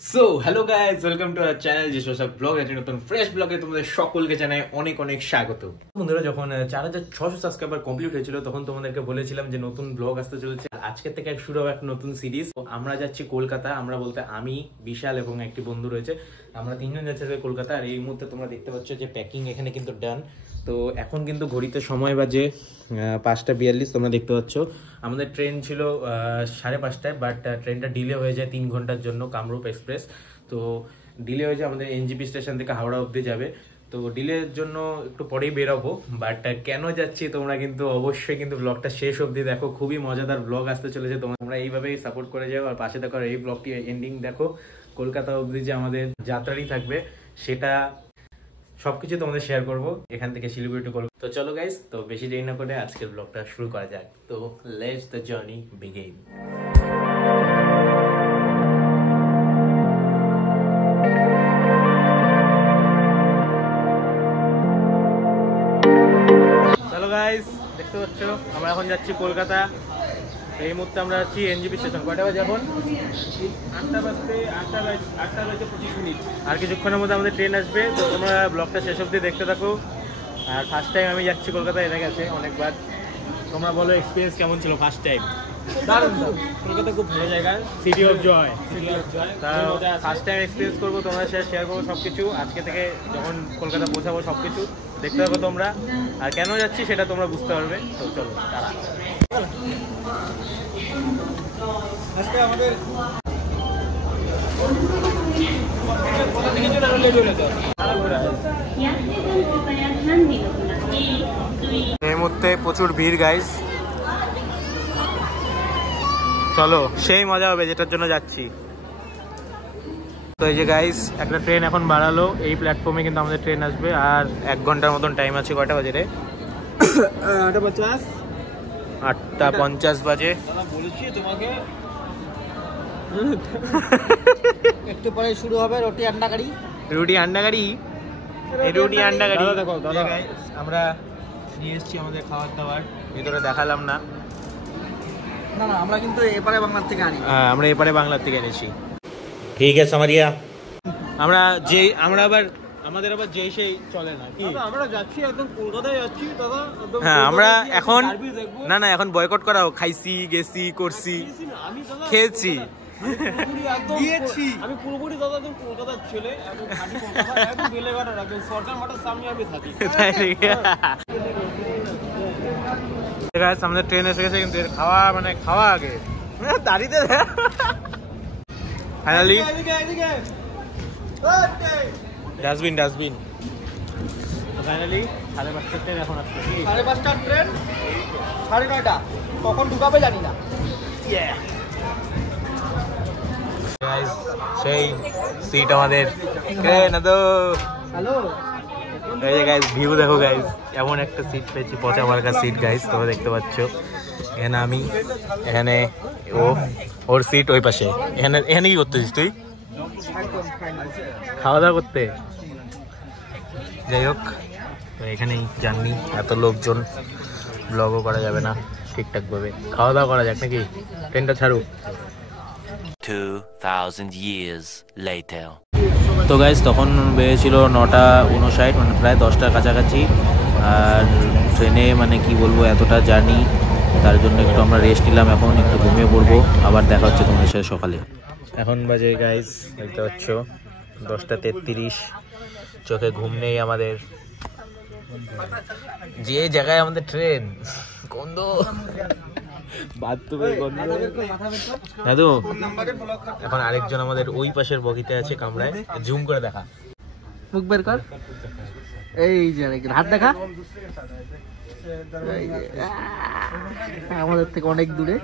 So hello guys, welcome to our channel জিসব blog. একটি নতুন ফ্রেশ ব্লগে তোমাদের সকলকে জানাই অনেক অনেক স্বাগত। বন্ধুরা, যখন 4600 সাবস্ক্রাইবার কমপ্লিট হয়েছিল তখন তোমাদেরকে বলেছিলাম যে নতুন ব্লগ আসতে চলেছে। আজকে থেকে শুরু হবে একটা নতুন সিরিজ। আমরা যাচ্ছি কলকাতা। আমরা বলতে আমি, বিশাল এবং একটি বন্ধু রয়েছে, আমরা তিনজন যাচ্ছি কলকাতা। আর এই মুহূর্তে তোমরা দেখতে পাচ্ছ যে প্যাকিং এখানে কিন্তু ডান। তো এখন কিন্তু ঘড়িতে সময় বাজে 5:42। তোমরা দেখতে পাচ্ছ আমাদের ট্রেন ছিল 5:30টায়, বাট ট্রেনটা ডিলে হয়ে যায় 3 ঘন্টার জন্য, কামরূপ এক্সপ্রেস। তো ডিলে হয়ে যায়, আমাদের এনজিপি স্টেশন থেকে হাওড়া অবধি যাবে। তো ডিলের জন্য একটু পরেই বেরোবো, বাট কেন যাচ্ছি তোমরা কিন্তু অবশ্যই কিন্তু ব্লগটা শেষ অবধি দেখো। খুবই মজাদার ব্লগ আসতে চলেছে, তোমরা এইভাবেই সাপোর্ট করে যাও আর পাশে দেখো। এই ব্লগটি এন্ডিং দেখো, কলকাতা অবধি যে আমাদের যাত্রাটি থাকবে সেটা সবকিছু তোমাদের শেয়ার করবো এখান থেকে শিলিগুড়ি টু কলকাতা। তো চলো গাইস, তো বেশি দেরি না করে আজকের ব্লগটা শুরু করা যাক। তো লেটস দ্য জার্নি বিগিন। চলো গাইস, দেখতে পাচ্ছ আমরা এখন যাচ্ছি কলকাতা। এই মুহূর্তে আমরা যাচ্ছি এনজিপি স্টেশন। কয়টা বাজে এখন? 8টা বাজে 25 মিনিট। আর কিছুক্ষণের মধ্যে আমাদের ট্রেন আসবে। তো তোমরা ব্লগটা শেষ অবধি দেখতে থাকো। আর ফার্স্ট টাইম আমি যাচ্ছি কলকাতা, এর গেছে অনেকবার। তোমরা বলো এক্সপিরিয়েন্স কেমন ছিল ফার্স্ট টাইম? দারুণ। কলকাতা খুব ভালো জায়গা, সিটি অফ জয়। তা ফার্স্ট টাইম এক্সপিরিয়েন্স করবো, তোমরা শেয়ার করবো সব কিছু। আজকে থেকে যখন কলকাতা পৌঁছাবো সব কিছু দেখতে পাবো তোমরা। আর কেন যাচ্ছি সেটা তোমরা বুঝতে পারবে। তো চলো তারা। আজকে আমাদের এই মুহূর্তে প্রচুর ভিড় গাইস। চলো, সেই মজা হবে যেটার জন্য যাচ্ছি। তো এই যে গাইস, একটা ট্রেন এখন বাড়ালো। এই প্ল্যাটফর্মে কিন্তু আমাদের ট্রেন আসবে। আর 1 ঘন্টার মতন টাইম আছে। কয়টা বাজে রে? 8:50। 8:50 বাজে। বলেছি তোমাকে একটু পরে শুরু হবে রুটি আন্ডা কারি। রুটি আন্ডা কারি। এই রুটি আন্ডা কারি দেখো দাদা, আমরা নিয়ে এসেছি আমাদের খাবার দাবার। ভিতরে দেখালাম না। না না, আমরা কিন্তু এপারে বাংলার থেকে আনি। হ্যাঁ, আমরা এপারে বাংলার থেকে এনেছি। ঠিক আছে সামারিয়া। আমরা আবার আমাদের আবার যেই সেই চলে না কি? আমরা যাচ্ছি একদম কলকাতায় যাচ্ছি দাদা। হ্যাঁ, আমরা এখন না এখন বয়কট করাও। খাইছি, গেছি, করছি, খেয়েছি, আমি পুরোপুরি দাদা একদম কলকাতার ছেলে, একদম খাঁটি কলকাতা, একদম বেলেঘাটার, একদম সরকার মাঠের সামনে আমি থাকি। তাই নাকি? গাইস, আমাদের ট্রেন এসে গেছে, কিন্তু খাওয়া আগে দাঁড়িয়ে ফাইনালি ডাস্টবিন ফাইনালি 5:30টার ট্রেন এখন আসছে। 5:30টার ট্রেন 9:30। কখন ঢুকাবে জানি না। গাইস, সেই সিট আমাদের না তো। হ্যালো এই যে গাইস, ভিউ দেখো গাইস, এমন একটা সিট পেয়েছি, পচা মার্কা সিট গাইস। তোমরা দেখতে পাচ্ছ এখানে আমি, এখানে ওর সিট ওই পাশে। এখানে কি করতেছিস তুই? খাওয়া দাওয়া করতে। যাই হোক, তো এখানেই জার্নি। এত লোকজন, ব্লগও করা যাবে না ঠিকঠাক ভাবে। খাওয়া দাওয়া করা যাক নাকি? ট্রেনটা ছাড়ুক। 2000 years later. তো গাইজ, তখন বেরিয়েছিল 9:59, মানে প্রায় 10টার কাছাকাছি। আর ট্রেনে কি বলবো, এতটা জার্নি, তার জন্য একটু আমরা রেস্ট নিলাম। এখন একটু ঘুমিয়ে পড়বো, আবার দেখা হচ্ছে তোমাদের সাথে সকালে। এখন বাজে গাইজ, দেখতে পাচ্ছ 10:33। চোখে ঘুম নেই আমাদের। যে জায়গায় আমাদের ট্রেন, গন্ধ দাদু। এখন আরেকজন আমাদের ওই পাশের বগিতে আছে, কামরায়। জুম করে দেখা, মুখ বের কর। এই যে হাত দেখা, আমাদের থেকে অনেক দূরে।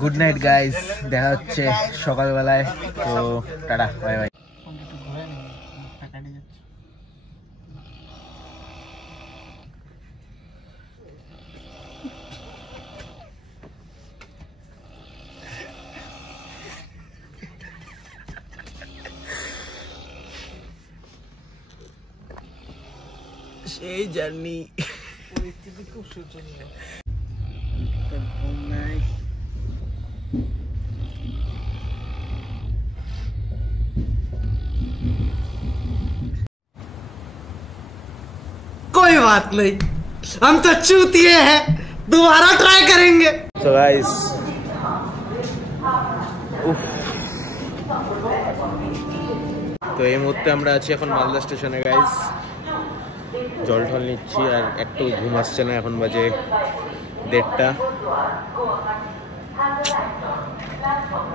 গুড নাইট গাইস, দেখা হচ্ছে সকালবেলায়। তো টাটা, বাই বাই। সেই জার্নি। খুব শোচনীয়। बात नहीं, हम तो चूतिए हैं, दोबारा ट्राई करेंगे। So guys, তো এই মুহূর্তে আমরা আছি এখন মালদা স্টেশনে গাইস, জল টল নিচ্ছি আর একটু ঘুম আসছে না, এখন বাজে 1:30।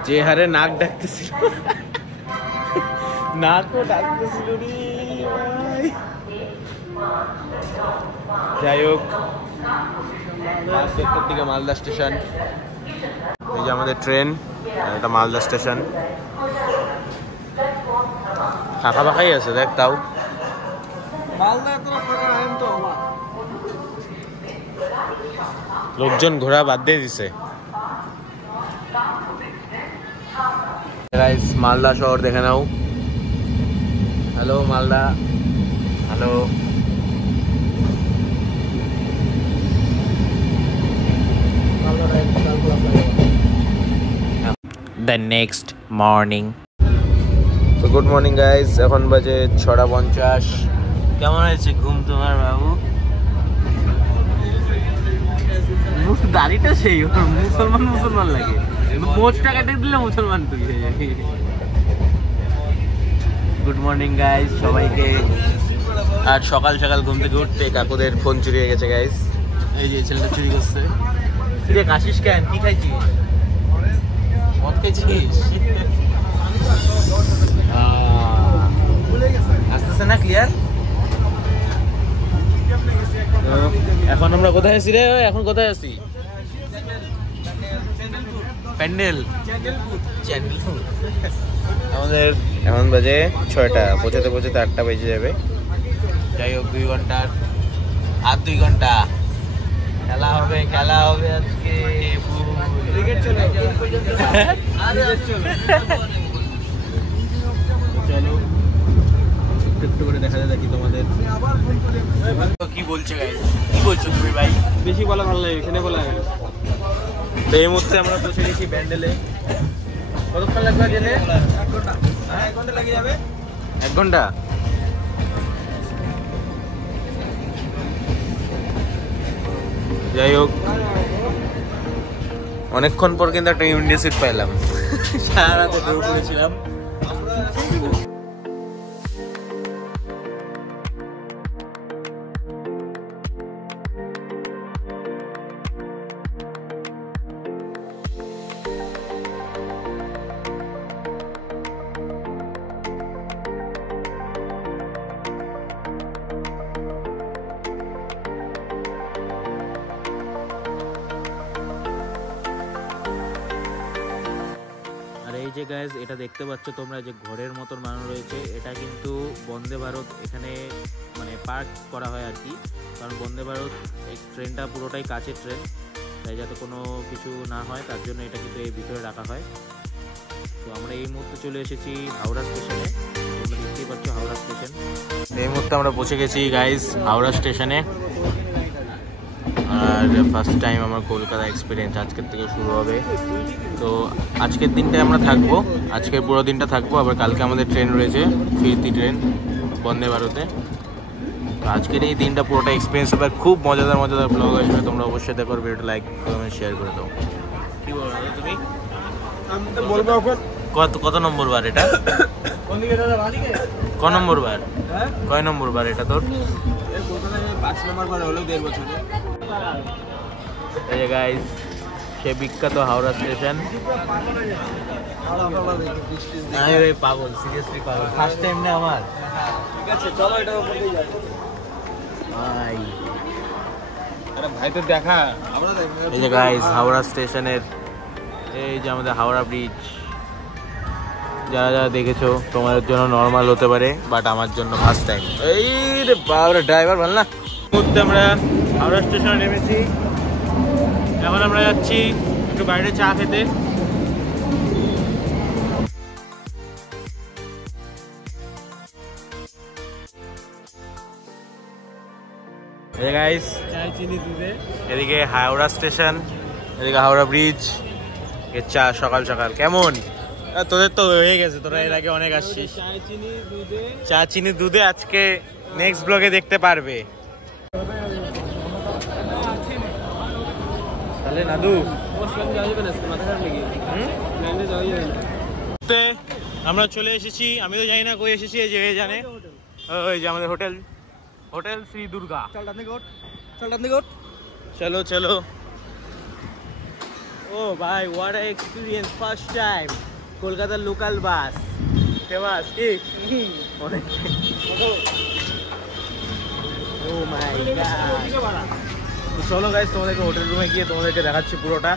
যে হারে নাক ডাকতেছিল, নাকও ডাকতেছিল রে ভাই। যাই হোক, সেক্টর থেকে মালদা স্টেশন, এই যে আমাদের ট্রেন, এটা মালদা স্টেশন। ফাঁকা ফাঁকাই আছে দেখ, তাও লোকজন ঘোরা বাদ দিয়ে দিছে। মালদা শহর দেখে নাও। Hello Malda, hello. The next morning. তো গুড মর্নিং গাইস, এখন বাজে 6:50। কেমন হয়েছে ঘুম তোমার বাবু? দাড়িটা সেই মুসলমান লাগে, মোচটা কেটে দিলে মুসলমান তুই। গুড মর্নিং গাইস সবাইকে। আর সকাল সকাল ঘুম থেকে উঠতে কাকুদের ফোন চুরি হয়ে গেছে গাইস। এই যে ছেলেটা চুরি করছে। কিরে কাশিস কেন, কি খাইছিস? মদ খেয়েছিস? আসতেছে না ক্লিয়ার? এখন আমরা কোথায় আছি রে? এখন কোথায় আছি? প্যান্ডেল। আমাদের এখন বাজে 6টা, পৌঁছাতে 8টা বেজে যাবে। যাই হোক, 2 ঘন্টার আর 2 ঘন্টা খেলা হবে আজকে। চলো একটু করে দেখা যায়, দেখি তোমাদের কি বলছে গাইস। কি বলছো তুমি ভাই? বেশি বলা ভালো লাগে, এখানে বলা লাগে। তো এই মুহূর্তে আমরা পৌঁছে গেছি প্যান্ডেলে। কতক্ষণ লাগবে যেতে? 1 ঘন্টা লেগে যাবে। 1 ঘন্টা? যাই হোক, অনেকক্ষণ পর কিন্তু একটা উইন্ডো সিট পাইলাম। সারা রাত ঘুরে পড়েছিলাম। এই যে গাইজ, এটা দেখতে পাচ্ছ তোমরা, যে ঘরের মতন বানানো রয়েছে, এটা কিন্তু বন্দে ভারত এখানে মানে পার্ক করা হয় আর কি। কারণ বন্দে ভারত এই ট্রেনটা পুরোটাই কাছের ট্রেন, তাই যাতে কোনো কিছু না হয় তার জন্য এটা কিন্তু এই ভিতরে রাখা হয়। তো আমরা এই মুহূর্তে চলে এসেছি হাওড়া স্টেশনে। তোমরা দেখতেই পাচ্ছ হাওড়া স্টেশন। এই মুহূর্তে আমরা পৌঁছে গেছি গাইস হাওড়া স্টেশনে। আর ফার্স্ট টাইম আমার কলকাতা এক্সপিরিয়েন্স আজকের থেকে শুরু হবে। তো আজকের দিনটায় আমরা থাকবো, আজকের পুরো দিনটা থাকবো। আবার কালকে আমাদের ট্রেন রয়েছে, ফিরতি ট্রেন বন্দে ভারতে। তো আজকের এই দিনটা পুরোটা এক্সপিরিয়েন্স হবে, খুব মজাদার ব্লগ আসবে। তোমরা অবশ্যই দেখো, ভিডিওটা লাইক কমেন্ট শেয়ার করে দাও। কি বলো তুমি? বলবো এখন কত নম্বর বার এটা? ক নম্বর বার? কয় নম্বর বার এটা তোর? 5 নম্বর বার হলো 1.5 বছরে। এই যে গাইস, সে বিখ্যাত হাওড়া স্টেশন। আমি ভাই পাগল, সিরিয়াসলি পাগল। ফার্স্ট টাইম না আমার। ঠিক আছে, চলো এটা উপর দিয়ে যাই। ভাই আরে ভাই তো দেখা, আমরা এই যে গাইস হাওড়া স্টেশনের, এই যে আমাদের হাওড়া ব্রিজ। যারা যারা দেখেছো তোমাদের জন্য নর্মাল হতে পারে, বাট আমার জন্য ফার্স্ট টাইম। এই রে বাবা, ড্রাইভার ভালো না। মুহূর্তে আমরা হাওড়া স্টেশনে নেমেছি। এখন আমরা যাচ্ছি একটু বাইরে চা খেতে। এই গাইস, চাই চিনি দুধে। এদিকে হাওড়া স্টেশন, এদিকে হাওড়া ব্রিজ, চা সকাল সকাল। কেমন তোদের? তো হয়ে গেছে, তোরা এর আগে অনেক আসছিস। চাই চিনি দুধে। চা চিনি দুধে আজকে নেক্সট ব্লগে দেখতে পারবে। তাহলে নাদু আমরা চলে এসেছি, আমি তো জানি না কই এসেছি, এই যে জানে ওই যে আমাদের হোটেল শ্রী দুর্গা। চলো চলো। ও ভাই, what a experience, first time কলকাতার লোকাল বাস, ফেমাস কি অনেক। ও মাই গড। তো চলো গাইস, তোমাদেরকে হোটেল রুমে গিয়ে তোমাদেরকে দেখাচ্ছি পুরোটা।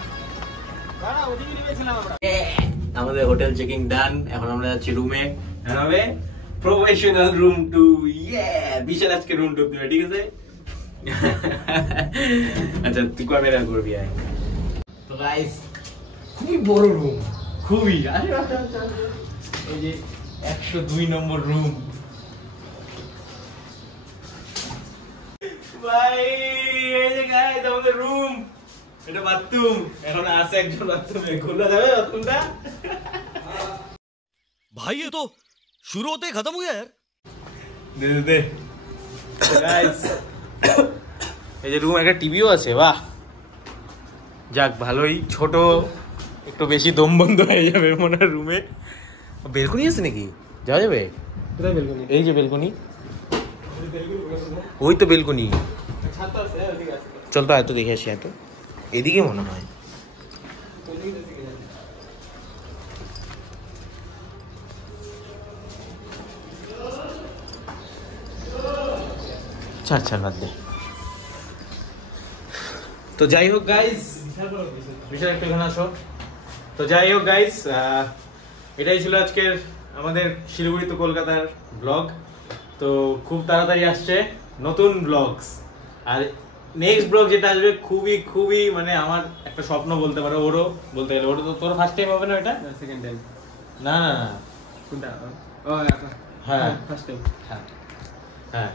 আমাদের হোটেল চেকিং ডান, এখন আমরা যাচ্ছি রুমে। হবে প্রফেশনাল রুম টু, বিশাল আজকে রুম টু দিবে, ঠিক আছে? আচ্ছা তুই ক্যামেরা করবি আয়। তো গাইস খুবই বড় রুম, খুবই। এই যে 102 নম্বর রুম ভাই, এই যে গাইস আমাদের রুম, এটা বাথরুম। এখন আছে একজন বাথরুমে, খোলা যাবে বাথরুমটা? भाई ये तो शुरू होते ही खत्म हो गया यार। দে দে দে গাইস, এই যে রুম, একটা টিভিও আছে, বাহ যাক ভালোই। ছোট, একটু বেশি দম বন্ধ হয়ে যাবে মনে হয় রুমে। বেলকনি আছে নাকি, যাওয়া যাবে? কোথায় বেলকনি? এই যে বেলকনি, ওই তো বেলকনি। ছাদ আছে, ওদিকে আছে। চল তো, এত দেখে আসি। এত এদিকে মনে হয়। ছাড় ছাড়, বাদ দে। তো যাই হোক গাইস, বিশাল একটু এখানে আসো। তো যাই হোক গাইস, এটাই ছিল আজকের আমাদের শিলিগুড়ি তো কলকাতার ব্লগ। তো খুব তাড়াতাড়ি আসছে নতুন ব্লগস, আর নেক্সট ব্লগ যেটা আসবে খুবই খুবই মানে আমার একটা স্বপ্ন বলতে পারো, ওরও বলতে গেলে। ওটা তো তোর ফার্স্ট টাইম হবে না এটা? Second time. না না না, কোনটা? ও হ্যাঁ ফার্স্ট টাইম। হ্যাঁ হ্যাঁ,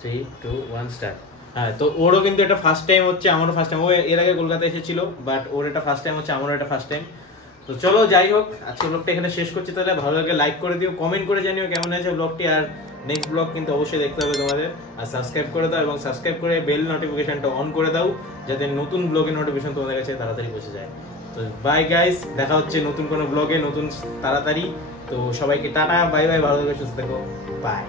3 2 1 স্টার্ট। হ্যাঁ, তো ওরও কিন্তু এটা ফার্স্ট টাইম হচ্ছে, আমারও ফার্স্ট টাইম। ও এর আগে কলকাতায় এসেছিল, বাট ওর এটা ফার্স্ট টাইম হচ্ছে, আমারও এটা ফার্স্ট টাইম। তো চলো যাই হোক, আজকের ব্লগটা এখানে শেষ করছি। তাহলে ভালো লাগে লাইক করে দিও, কমেন্ট করে জানিও কেমন হয়েছে ব্লগটি। আর নেক্সট ব্লগ কিন্তু অবশ্যই দেখতে হবে তোমাদের। আর সাবস্ক্রাইব করে দাও, এবং সাবস্ক্রাইব করে বেল নোটিফিকেশনটা অন করে দাও, যাতে নতুন ব্লগের নোটিফিকেশন তোমাদের কাছে তাড়াতাড়ি পৌঁছে যায়। তো বাই গাইস, দেখা হচ্ছে নতুন কোনো ব্লগে, নতুন তাড়াতাড়ি। তো সবাইকে টাটা, বাই বাই, ভালো থাকো, সুস্থ থাকো, বাই।